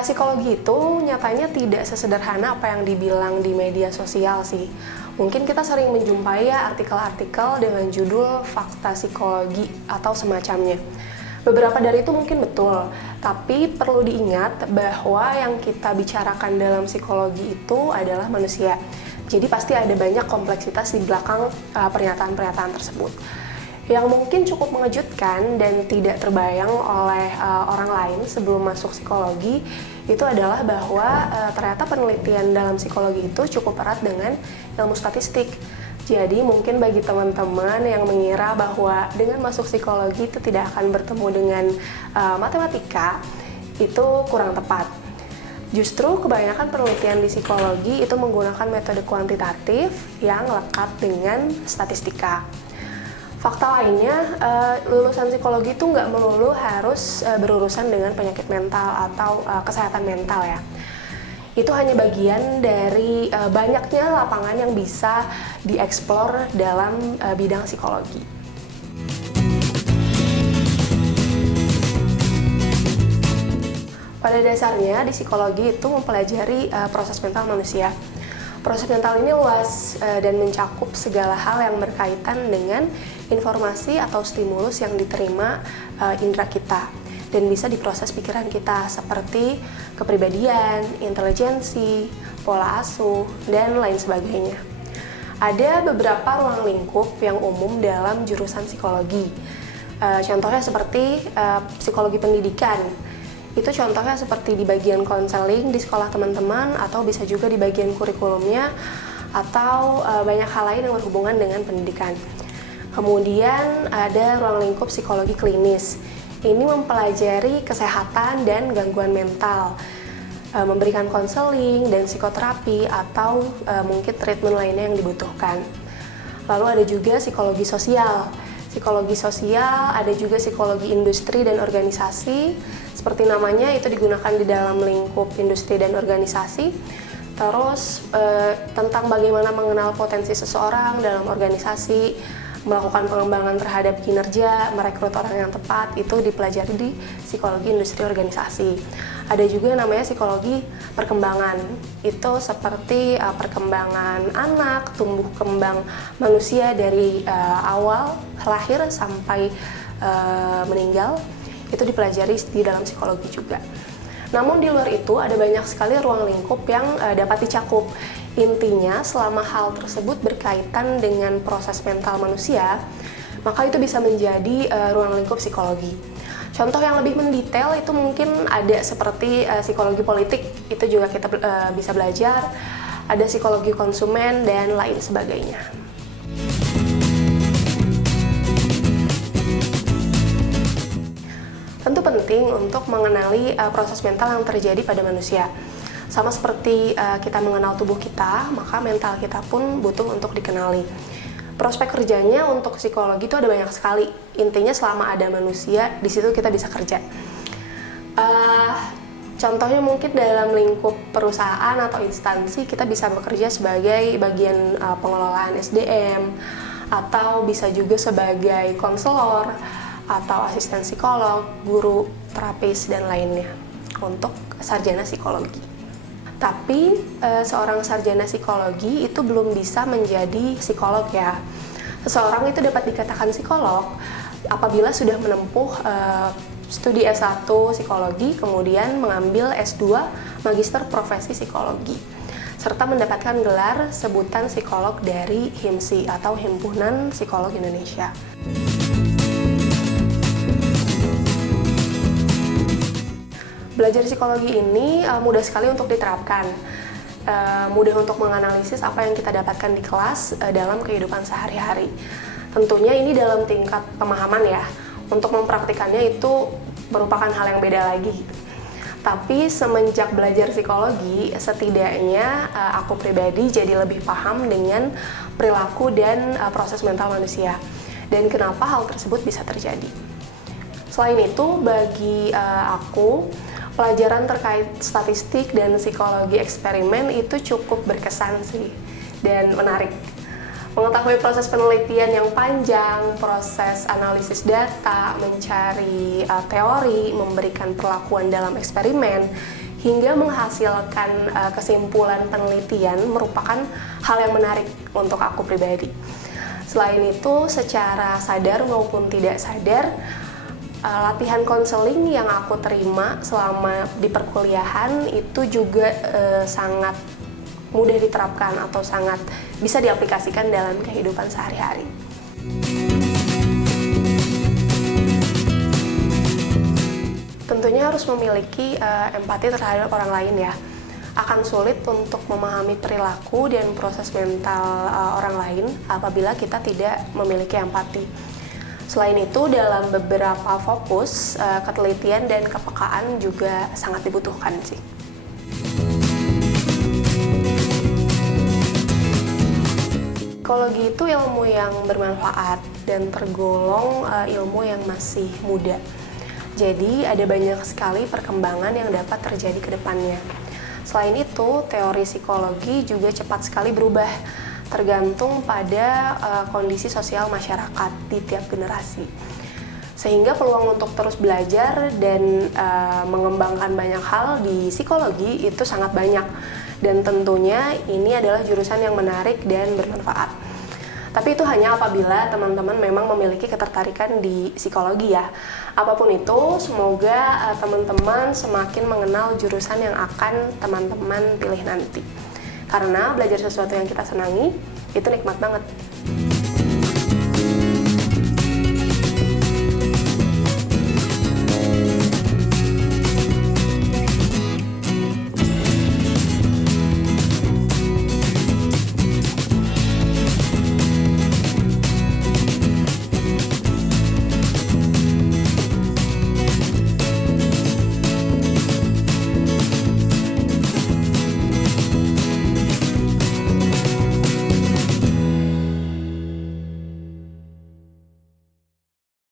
Psikologi itu nyatanya tidak sesederhana apa yang dibilang di media sosial sih. Mungkin kita sering menjumpai ya artikel-artikel dengan judul fakta psikologi atau semacamnya. Beberapa dari itu mungkin betul, tapi perlu diingat bahwa yang kita bicarakan dalam psikologi itu adalah manusia. Jadi pasti ada banyak kompleksitas di belakang pernyataan-pernyataan tersebut. Yang mungkin cukup mengejutkan dan tidak terbayang oleh orang lain sebelum masuk psikologi itu adalah bahwa ternyata penelitian dalam psikologi itu cukup erat dengan ilmu statistik. Jadi mungkin bagi teman-teman yang mengira bahwa dengan masuk psikologi itu tidak akan bertemu dengan matematika, itu kurang tepat. Justru kebanyakan penelitian di psikologi itu menggunakan metode kuantitatif yang lekat dengan statistika. Fakta lainnya, lulusan psikologi itu nggak melulu harus berurusan dengan penyakit mental atau kesehatan mental ya. Itu hanya bagian dari banyaknya lapangan yang bisa dieksplor dalam bidang psikologi. Pada dasarnya di psikologi itu mempelajari proses mental manusia. Proses mental ini luas dan mencakup segala hal yang berkaitan dengan informasi atau stimulus yang diterima indera kita dan bisa diproses pikiran kita seperti kepribadian, intelijensi, pola asuh, dan lain sebagainya. Ada beberapa ruang lingkup yang umum dalam jurusan psikologi. Contohnya seperti psikologi pendidikan. Itu contohnya seperti di bagian konseling di sekolah teman-teman atau bisa juga di bagian kurikulumnya atau banyak hal lain yang berhubungan dengan pendidikan. Kemudian ada ruang lingkup psikologi klinis. Ini mempelajari kesehatan dan gangguan mental, memberikan konseling dan psikoterapi atau mungkin treatment lainnya yang dibutuhkan. Lalu ada juga psikologi sosial. Psikologi sosial, ada juga psikologi industri dan organisasi. Seperti namanya, itu digunakan di dalam lingkup industri dan organisasi. Terus tentang bagaimana mengenal potensi seseorang dalam organisasi, melakukan pengembangan terhadap kinerja, merekrut orang yang tepat, itu dipelajari di psikologi industri organisasi. Ada juga yang namanya psikologi perkembangan. Itu seperti perkembangan anak, tumbuh kembang manusia dari awal lahir sampai meninggal. Itu dipelajari di dalam psikologi juga. Namun di luar itu ada banyak sekali ruang lingkup yang dapat dicakup. Intinya selama hal tersebut berkaitan dengan proses mental manusia, maka itu bisa menjadi ruang lingkup psikologi. Contoh yang lebih mendetail itu mungkin ada seperti psikologi politik, itu juga kita bisa belajar, ada psikologi konsumen dan lain sebagainya. Tentu penting untuk mengenali proses mental yang terjadi pada manusia. Sama seperti kita mengenal tubuh kita, maka mental kita pun butuh untuk dikenali. Prospek kerjanya untuk psikologi itu ada banyak sekali. Intinya selama ada manusia, di situ kita bisa kerja. Contohnya mungkin dalam lingkup perusahaan atau instansi, kita bisa bekerja sebagai bagian pengelolaan SDM, atau bisa juga sebagai konselor, atau asisten psikolog, guru, terapis, dan lainnya untuk sarjana psikologi. Tapi seorang sarjana psikologi itu belum bisa menjadi psikolog ya. Seseorang itu dapat dikatakan psikolog apabila sudah menempuh studi S1 psikologi, kemudian mengambil S2 magister profesi psikologi, serta mendapatkan gelar sebutan psikolog dari HIMSI atau Himpunan Psikolog Indonesia. Belajar psikologi ini mudah sekali untuk diterapkan, mudah untuk menganalisis apa yang kita dapatkan di kelas dalam kehidupan sehari-hari. Tentunya ini dalam tingkat pemahaman ya, untuk mempraktikannya itu merupakan hal yang beda lagi. Tapi semenjak belajar psikologi, setidaknya aku pribadi jadi lebih paham dengan perilaku dan proses mental manusia, dan kenapa hal tersebut bisa terjadi. Selain itu, bagi aku, pelajaran terkait statistik dan psikologi eksperimen itu cukup berkesan sih dan menarik. Mengetahui proses penelitian yang panjang, proses analisis data, mencari teori, memberikan perlakuan dalam eksperimen, hingga menghasilkan kesimpulan penelitian merupakan hal yang menarik untuk aku pribadi. Selain itu, secara sadar maupun tidak sadar, latihan konseling yang aku terima selama di perkuliahan itu juga sangat mudah diterapkan atau sangat bisa diaplikasikan dalam kehidupan sehari-hari. Tentunya harus memiliki empati terhadap orang lain ya. Akan sulit untuk memahami perilaku dan proses mental orang lain apabila kita tidak memiliki empati. Selain itu, dalam beberapa fokus, ketelitian dan kepekaan juga sangat dibutuhkan sih. Psikologi itu ilmu yang bermanfaat dan tergolong ilmu yang masih muda. Jadi ada banyak sekali perkembangan yang dapat terjadi ke depannya. Selain itu, teori psikologi juga cepat sekali berubah, tergantung pada kondisi sosial masyarakat di tiap generasi. Sehingga peluang untuk terus belajar dan mengembangkan banyak hal di psikologi itu sangat banyak. Dan tentunya ini adalah jurusan yang menarik dan bermanfaat. Tapi itu hanya apabila teman-teman memang memiliki ketertarikan di psikologi ya. Apapun itu, semoga teman-teman semakin mengenal jurusan yang akan teman-teman pilih nanti. Karena belajar sesuatu yang kita senangi, itu nikmat banget.